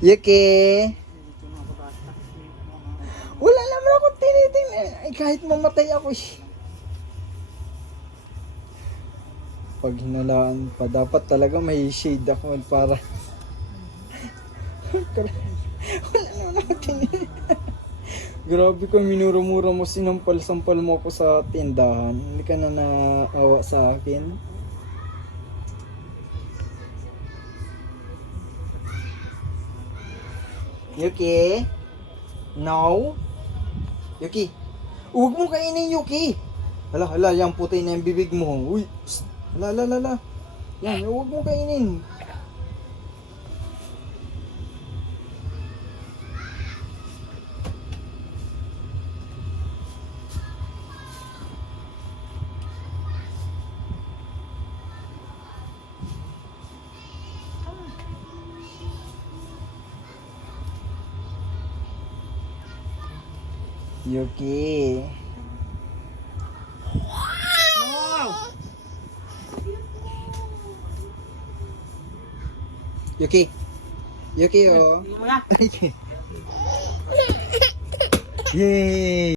Yuki! Wala naman akong tinitingnan. Ay, kahit mamatay ako eh. Pag hinalaan pa, dapat talaga may shade ako para... Wala naman akong tinitingnan. Grabe ka, minura-mura mo, sinampal-sampal mo ako sa tindahan. Hindi ka na naawa sa akin. Yuki? No? Yuki? Huwag mo kainin, Yuki! Hala, hala, yan, putay na yung bibig mo. Uy! Psst. Hala, hala, hala. Yan, huwag mo kainin. Yuki. Yuki. Yuki, oh. Yay!